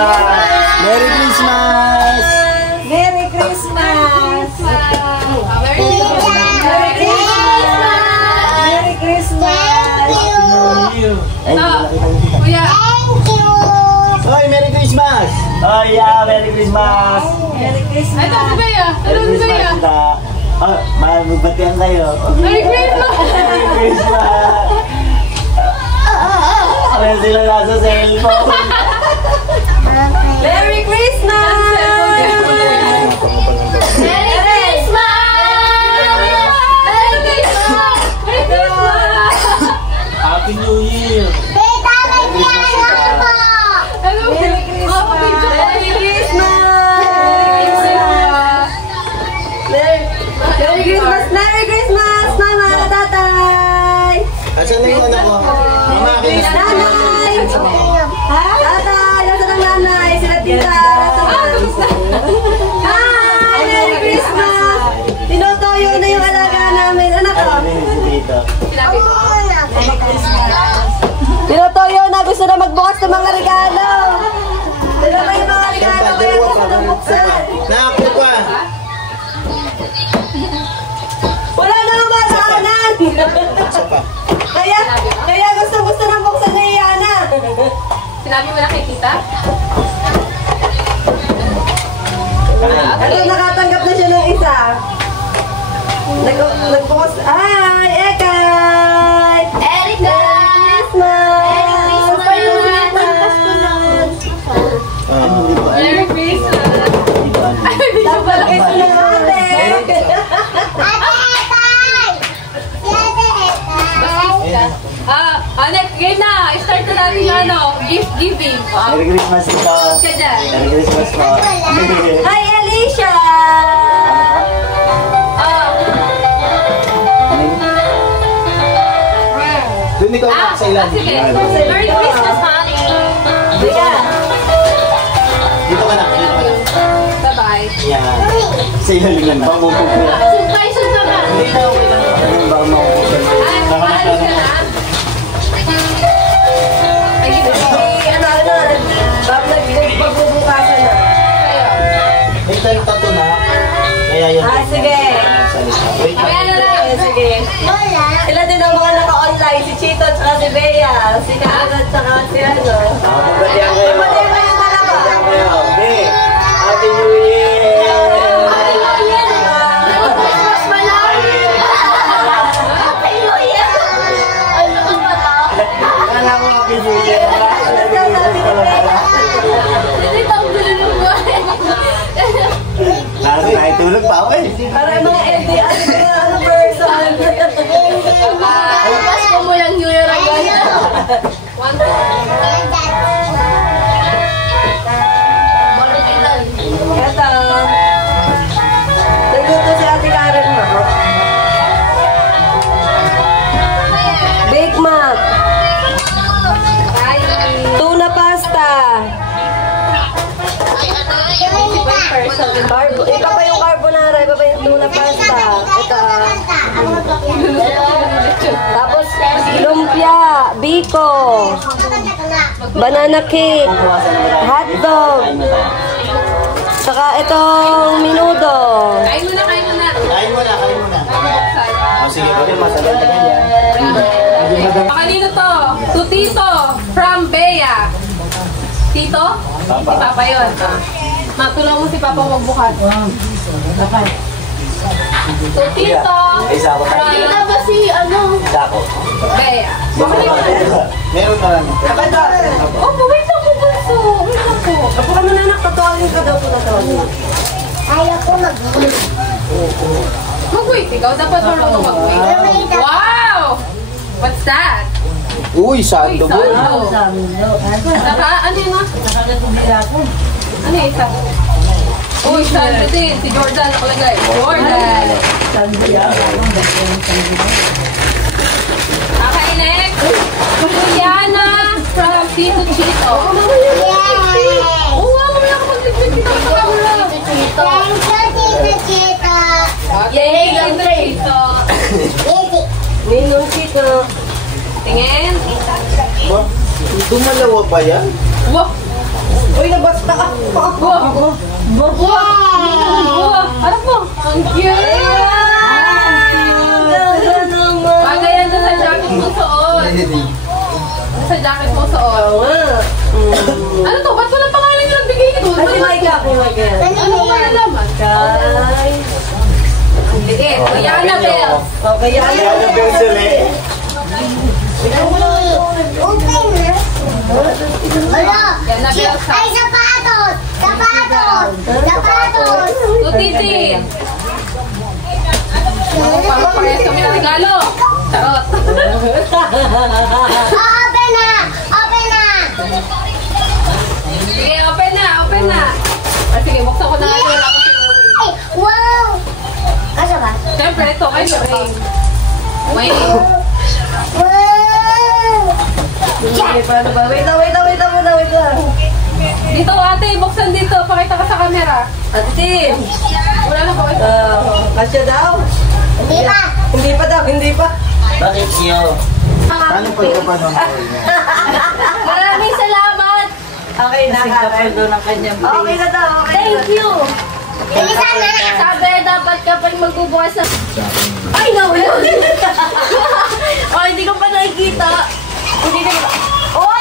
Christmas! Merry Christmas! Merry Christmas! Merry Christmas! Ay, Kuya. Hoy, Merry Christmas! Oh, yeah, Merry Christmas! Merry Christmas! Ito si Bea. Ito si Bea. Oh, magbatihan kayo. Merry Christmas! Merry Christmas! Kaya sila nasa cellphone. Merry Christmas! Merry Christmas! Merry Christmas! Happy New Year! Merry Christmas! Merry Christmas! Merry Christmas! Mama, tatay! Asan na yung anak ko? Mama, Nanay! Ha? Tatay! Nasaan ang nanay? Sila tita! Hi! Merry Christmas! Tinutoyo na yung alaga namin. Anak ko! Tinutoyo na gusto na magbukas ng mga regalo. Dala na yung mga regalo kaya gusto na buksan. Nakakot ka! Wala na ang masaanan. Kaya gusto na buksan ni Yana. Sinabi mo na kay tita? Ito, nakatanggap na siya ng isa. Nagbukas. Hi! Ekay! Erika! Merry Christmas! Dapat kayo ng ate! Next game na! Start na natin yung gift giving. Merry Christmas ito. Ka dyan. Merry Christmas po. Hi, Alicia! Doon ikaw na sa ilan. Sige. Merry Christmas, honey! Sige! Dito ka na. Bye-bye. Yan. Sa ilan lang na. Pamupog ko na. Surprise ka na! Hindi na okay lang. Anong ba ang mapupog ko? Ay, maalis ka na. Ay, dito. Bab nagbubukasan na. Kayo. May tayong tato na. Kaya yun. Sige. Wait lang. Mamaya na lang. Sige. Sila din ang mga naka-online. Si Chito at si Bea. Si Kano at saka si ano. Magbatihan kayo. Pati ba yung dalawa? Magbatihan kayo. Hindi. Happy New Year! Happy New Year! Christmas pa lang! Happy New Year! Ano ka ba to? Kala mo Happy New Year. Hindi pa ang gulo ng buhay. Lalo na itulog pa ako eh. Para yung mga LDR na ano person. Pasko mo yung New Year agad. One Ito. Nagluto si Ate Karen mo. Big Mac. Tuna pasta. Iba pa yung carbonara, iba pa yung tuna pasta. Ito. Tapos, lumpia, biko, banana cake, hotdog, saka itong minudo. Kain mo na, kain mo na. Kain mo na, kain mo na. Buksan. Sige, pwede masalan ka ganyan. Kanino to? To Tito from Bea. Tito? Si Papa yun. Matulong mo si Papa magbukas. To Tito Isa ako tayo. Tita ba si Isa ako. Bea. Meron na lang. Oh, wait lang po bunso. Wait lang po. Apo ka muna anak, tatuwagin ka daw po tatuwagin. Mag-wait ikaw. Dapat marunong mag-wait. Wow! What's that? Uy, sando Uy, sando. Saka, ano yun ah? Ano yung isa? Uy, sando din. Si Jordan nakalagay. Jordan. Okay, next. Juliana from Tito Chito. Oh, wow. Wala ka pag-ligpit dito sa camera. Yay, Tito Chito. Ninong Chito. Tingin. Dumalawa pa yan? Wow. Uy, nabasta ka. Ano po? Ang cute! Bagay yan sa jacket mo suot. Sa jacket mo suot. Ano to? Ba't walang pangalan yung nagbigay nito? Ay, my God. Ano ba na naman? Guys. Ang liit. Kaya na, Bel. Okay, yan. Ano ba sila? Yan na, Bel. Ay, sapatos! Sapatos! Sapatos! Tutiti. Parehas kami ng regalo. Charot. Open na! Open na! Sige, open na, open na. Ah, sige, buksan ko na nga yung ako sinuwi. Ay, wow! Asa ba? Siyempre, ito kay Lorraine. May Wow! Wait lang. dito ate, buksan dito. Pakita ka sa camera. Ate Tim. Wala na po ito. Kasya daw. Hindi pa! Hindi pa daw, hindi pa. Bakit siyo? Paano pagkapanon ko niya? Maraming salamat. Okay na, doon ang kanyang okay na daw, okay na. Thank you. Bilisan na! Sabi, dapat kapag magbubukas sa... Ay, nawala! Oh, hindi ko pa nakikita. Hindi na... Wow!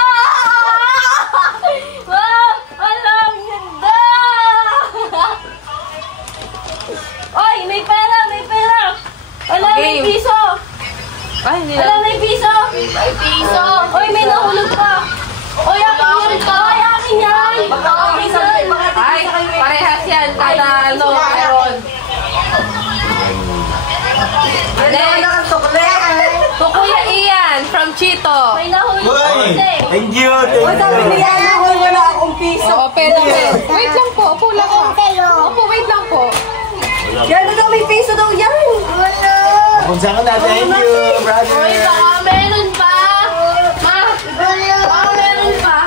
Wow! Alam, ganda! Oy, may pera, may pera! Alam, may piso! Ay, hindi Alam, may piso! May piso! Oy, may nahulog pa! Oy, akin yan! Oy, akin yan! Akin yan! Ay, parehas yan. Kada ano, meron. Next! To Kuya Ian from Chito. May nahulog pa Uy! kasi. Thank you! Uy, sabi niya, wala akong piso. Open, open. Wait lang po, upo lang po. Opo, wait lang po. Yan na daw, may piso daw yan. Kung saan ka na, thank you, brother! Oy, baka meron pa. Ma, baka meron pa.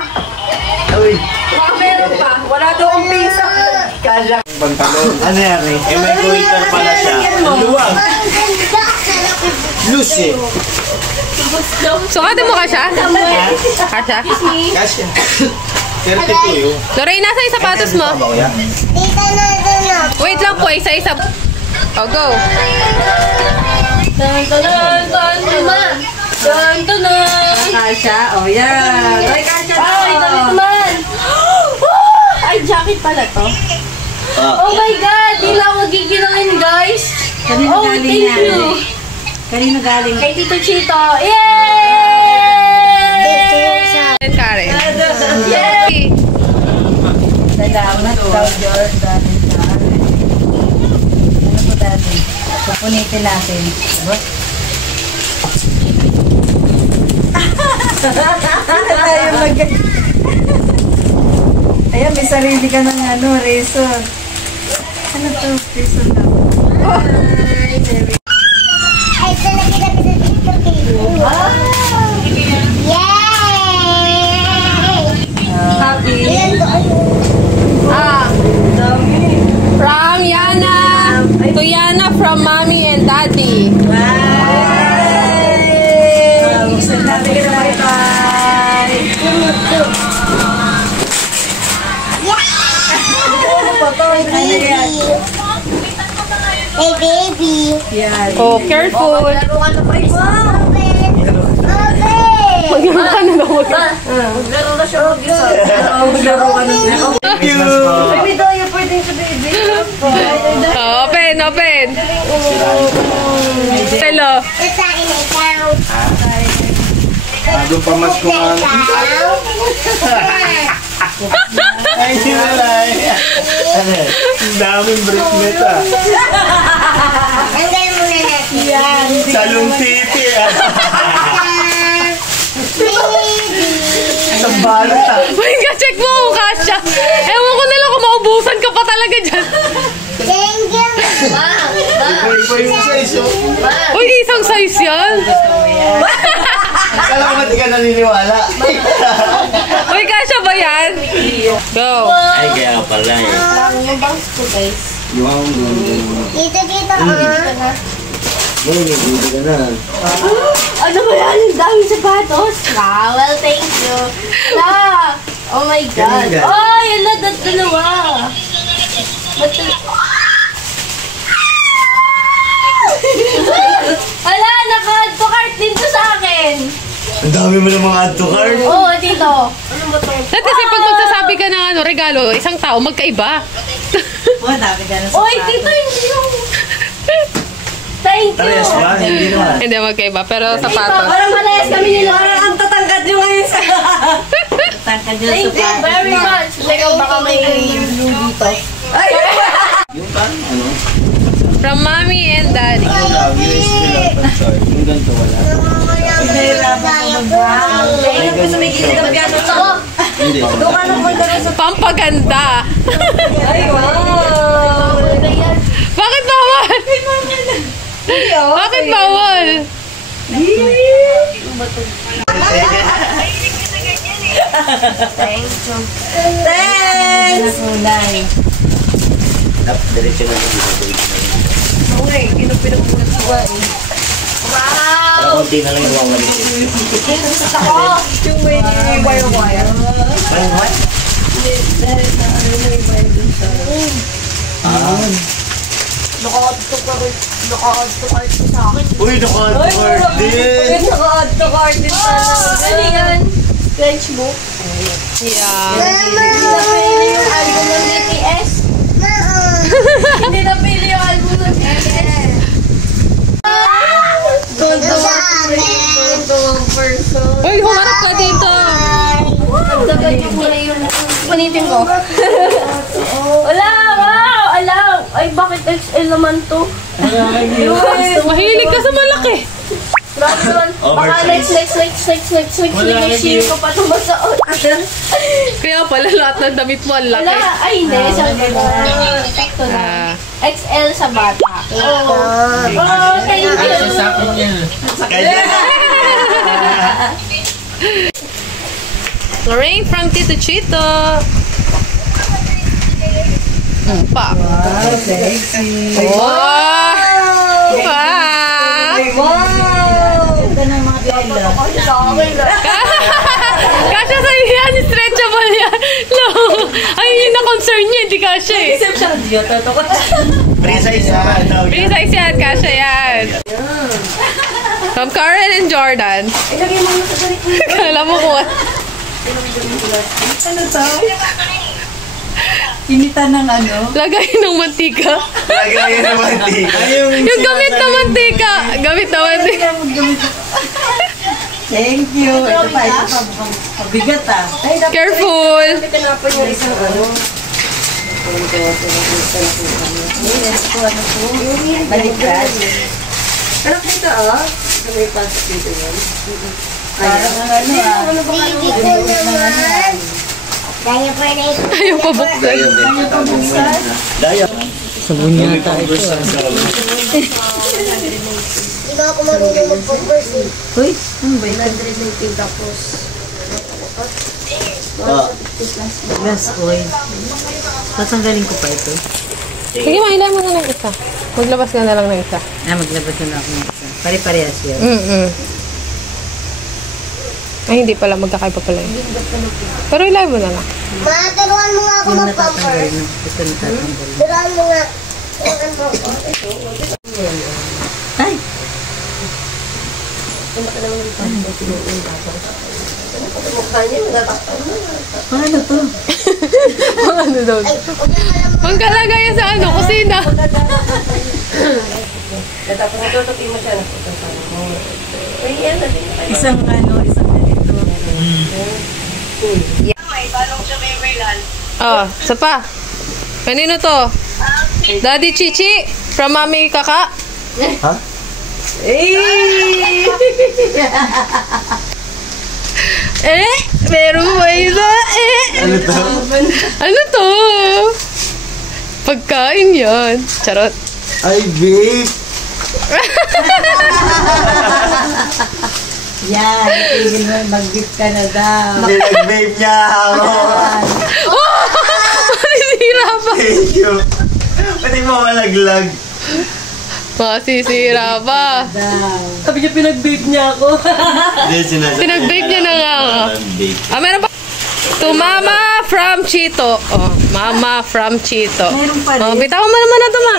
Uy! Baka meron pa. Wala daw akong piso. Kasya pantalon. Ano yan eh? Eh, may kuwitan pala siya. Ang luwag. Lucy. Sukatin mo ka siya? Kasha? Kasya. 32 yun. Lorraine, nasa yung sapatos mo? Dito na! Wait lang po, isa-isa. Oh, go. Dun, dun, dun, dun, dun. Dun, dun, dun. Kasya, oh yan. Ay, kasya daw. Ay, damit man. Ay, jacket pala to. Oh my God! Di lang magigilangin, guys. Kanino Oh, galing thank yan? you. Kanino galing? Kay Tito Chito. Yay! Karen. Yay! Salamat daw, Jordan. Ano po dati? Pupunitin natin. Diba? Tayo Ayan, may sarili ka ng reason. Ano to? Reason na. Ay, ito na kita dito. Yay! Happy. Ilan doon? Dami. From Yana. To Yana from Mommy and Daddy. Bye! Buksan natin ka na bye-bye. Hey, baby. Yan. Oh, careful. Laro ka na pa isa. Maglaro ka na lang. Maglaro na siya mag-isa. Maglaro ka na. Thank you! Baby, daw yung pwede sa baby. Oh, open, open. Hello. Ito sa akin na ikaw. Doon pa mas kung Ay, sinalay. Ang daming bracelet ah. Tanggal muna natin. Yan. Salong titi ah. Baby. Isang balot ah. Wait ka, check mo kung kasya. Ewan ko na lang kung maubusan ka pa talaga dyan. Thank you. Iba yung size oh. Uy, isang size yan. Akala ko ba't di ka naniniwala? Uy, kasya ba yan? Go. Ay, kaya pala eh. Yung Dito. hindi ka na. Ano ba yan? Ang daming sapatos. Well, thank you. Oh my God. Ganun. Oh, yun na, dalawa. Ala, naka-add to cart din to sa akin. Ang dami mo ng mga add to cart. Oo, dito. Ano ba to? Dahil kasi pag magsasabi ka ng regalo, isang tao magkaiba. Oy, dito hindi yung... Thank you. Parehas ba? Hindi naman. Hindi magkaiba, pero sapatos. Parang malayas kami nila. Parang ang tatangkad nyo ngayon sa... Tangkad yung Thank you very much. Teka, baka may blue dito. Ay! Yung pan, ano? From mommy and daddy. Grabe, yung spill out. Sorry. Yung ganito wala. Thank you sa may gilid ng piano. Ako. Hindi. Doon ka nang magdala sa... Pampaganda. Ay, wow. Bakit bawal? Bakit bawal? Thanks! Diretso na lang. Okay, pinupinupulot ko ba eh. Wow! Para konti na lang yung wawalik. Ako! Yung may wire-wire. Ay, what? Ah. Naka-add to cart ko sa akin. Uy, naka-add to cart din. Naka-add to cart din sana. Ano yan? Sketchbook. Yeah. Hindi napili yung album ng BTS. Hindi napili yung album ng BTS. Tuntong person. Uy, humarap ka dito. Dapat yung muna yung punitin ko. Wala! Wow! Alam! Ay, bakit XL naman to? Mahilig ka sa malaki. Grabe naman. Baka next year ko pa tumasuot. Kaya pala lahat ng damit mo ang laki. Wala! Ay, hindi. Sabi ko. Ito na. XL sa bata. Oh, thank you. Kaya Lorraine from Tito Chito. Pa. Wow, sexy. Wow! Pa! Wow! Ganda ng mga tela. Kasha sa'yo yan, stretchable yan. No. Ay, yun na concern niya, hindi kasha eh. pre-size naman. Free size yan, kasha yan. From Karen and Jordan. Ilagay mo na sa balik mo. Kala mo kung Ano to? Inita ng ano? lagay ng mantika. Lagay na mantika. Yung gamit na mantika. Gamit na mantika. Thank you. Ito pa. Mukhang mabigat ah. Careful. Tinapon yung isang ano. Baliktad. Anak dito may pasok dito yan. Parang ano ah. Baby ko naman. Daya pa na ito. Ayaw pa buksan. Daya. Sabon yata ito ah. Hindi ba ako marunong mag-converse eh. Uy, ano ba ito? 119 tapos. Glass oil. Tatanggalin ko pa ito. Sige, mailay mo na ng isa. Maglabas ka na lang ng isa. Ah, maglabas na ako ng isa. Pare-parehas yun. Ay, hindi pala. Magkakaiba pala yun. Pero ilay mo na lang. Ma, turuan mo nga ako Yung mag-pamper. natatanggal na. Ito natatanggal. Turuan mo nga. Turuan mo ako. Ay! Mukha niya, natatakpan mo. Paano to? Ano daw? Magkalagay yan sa ano, kusina. Natapos ito, tapi mo siya. Ay, yan. Isang ano, isang ganito. Oh, isa pa. Kanino to? Daddy Chichi from Mami Kaka. Ha? Meron ba isa? Ano to? Ano to? Pagkain yan. Charot. Ay, babe. Yan, tigil mo, mag-gift ka na daw. Nilag-babe niya ako. Oh! Masisira pa. Thank you. Pati mo malaglag. Masisira pa. Daw. Sabi niya, pinag-babe niya ako. Hindi, sinasabi. Pinag-babe niya na nga. Babe. Ah, meron pa. To Mama from Chito. Oh, Mama from Chito. Mayroon pa rin. Oh, bitawan mo naman na ito, ma.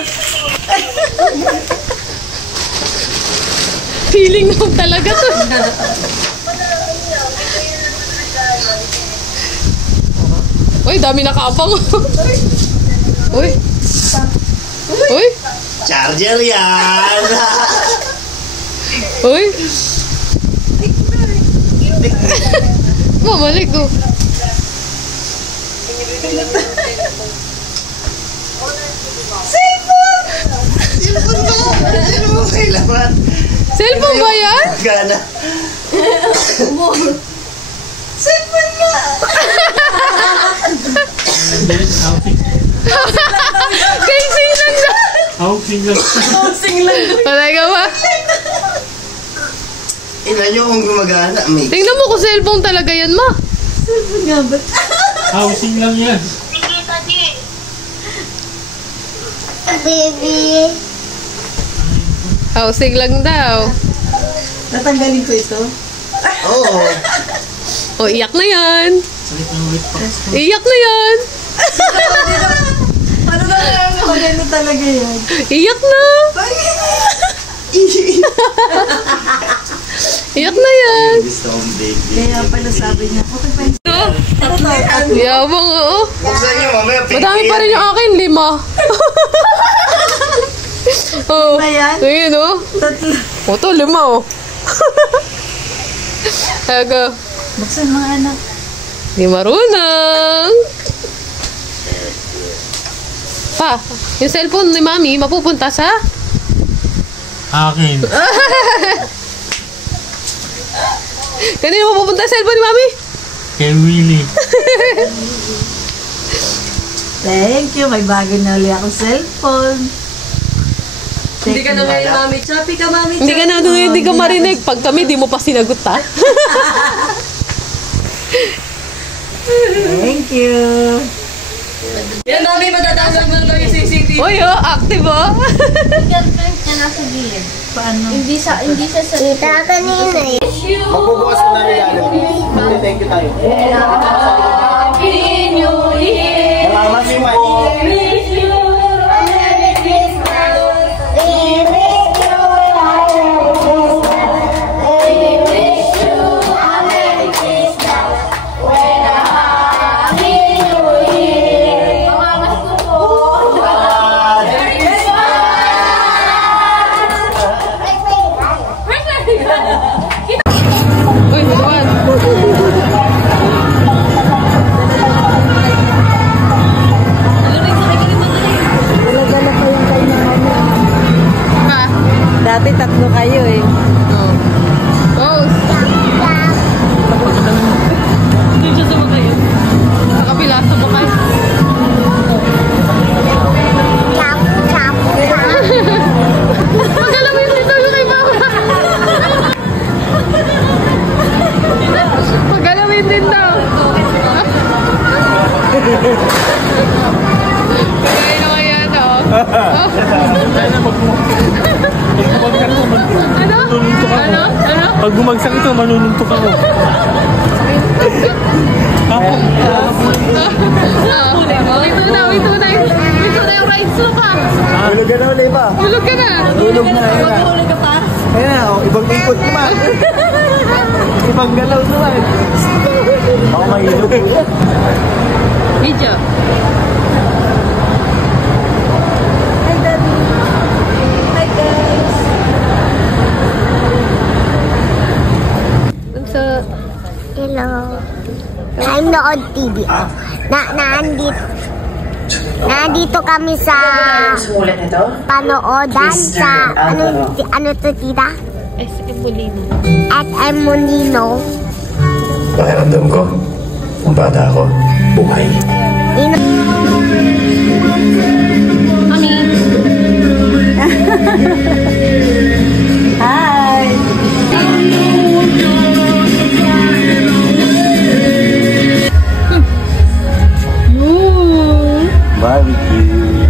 Feeling mo talaga to. Uy, dami nakapang. Uy. Uy. Charger yan! Uy. Mamalik ko. Kailangan. Cellphone ba yan? Gana. Casing lang na. Housing lang. Patay ka ba? Ilan nyo kung gumagana, mate? Tingnan mo kung cellphone talaga yan, ma. Nga ba? Housing lang yan. Baby. Housing lang daw. Tatanggalin ko ito. Oo. O, iyak na yan. Sakit ng ulit pa. Iyak na yan. Ano na lang? Magano talaga yan. Iyak na. Iyak na yan. Gusto kong baby. Kaya pala sabi niya, okay pa yun. Yabang, oo. Buksan nyo mamaya. Madami pa rin yung akin, 5. Oh, Ba yan? ayun, oh. Tatlo. O, to, 5, oh. Aga. Buksan mga anak. Di marunong. Pa, yung cellphone ni Mami mapupunta sa... Akin. Kanina mapupunta sa cellphone ni Mami? Kay Willie. Thank you. May bago na ulit akong cellphone. Hindi ka na ngayon, Mami. Choppy ka, Mami. Hindi ka na, hindi ka marinig. Pag kami, di mo pa sinagot, ha? Thank you. Yan, Mami, matatanggap mo na yung CCTV. Uy, oh, active, oh. Girlfriend niya nasa gilid. Paano? Hindi siya sa... Kita kanina eh. Magbubukas mo na regalo. Thank you tayo. Happy New Year! Salamat si Mike. Wish you a Merry Christmas! We wish you a Merry Christmas! With a Happy New Year! Mamamas ko po! Merry Christmas! Uy, naman. Ha? Dati tatlo kayo eh. Oh. Oh. Hindi siya sumakay. Sa kabila, sumakay. Chapu, chapu, chapu. Magalawin dito yung kay Mama. Magalawin din daw. Kaya naman yan, oh. Ano? Ano? Ano? Pag bumagsak ito, manununtok ako. Wait muna. Wait muna yung rides mo pa. Tulog ka na ulit ba? Tulog ka na. Tulog na, ayun na. Tulog ka pa? Ayun na, oh, ibang ikot naman. Ibang galaw naman. Ako mahilog. Video. Hi, Daddy. Hi, guys. Sa... Hello. I'm nood TV. Oh. Nandito kami sa panoodan sa ano to tita? SM Molino. At M. Molino. Pakiramdam ko, kung bata ako, buhay. Mami. Hi. Barbecue.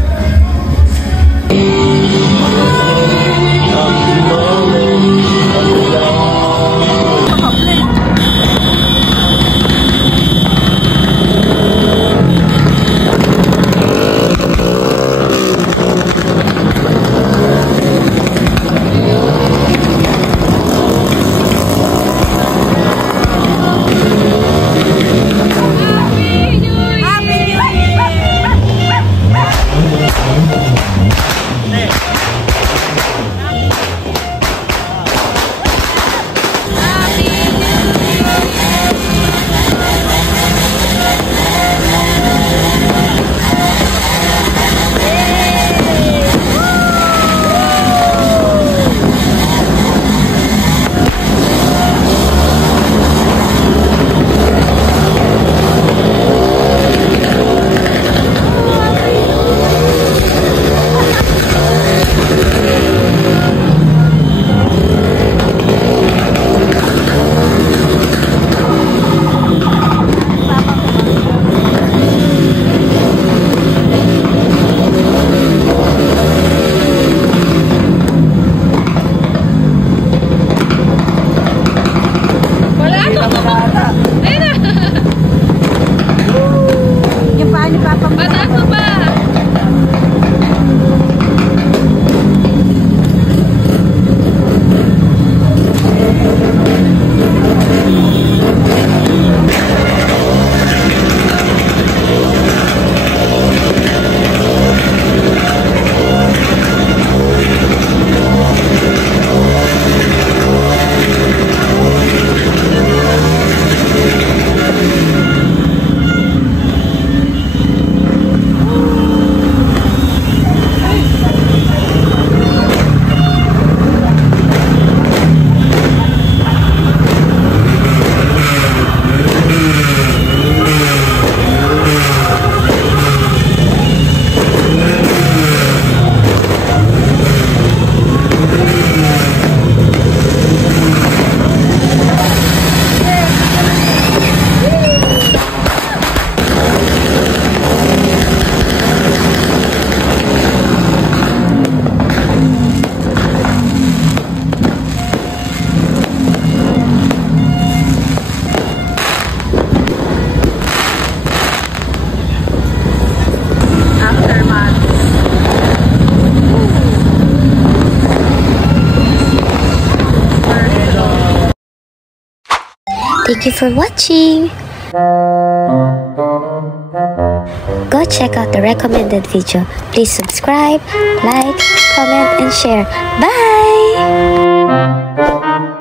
Thank you for watching. Go check out the recommended video. Please subscribe, like, comment, and share. Bye!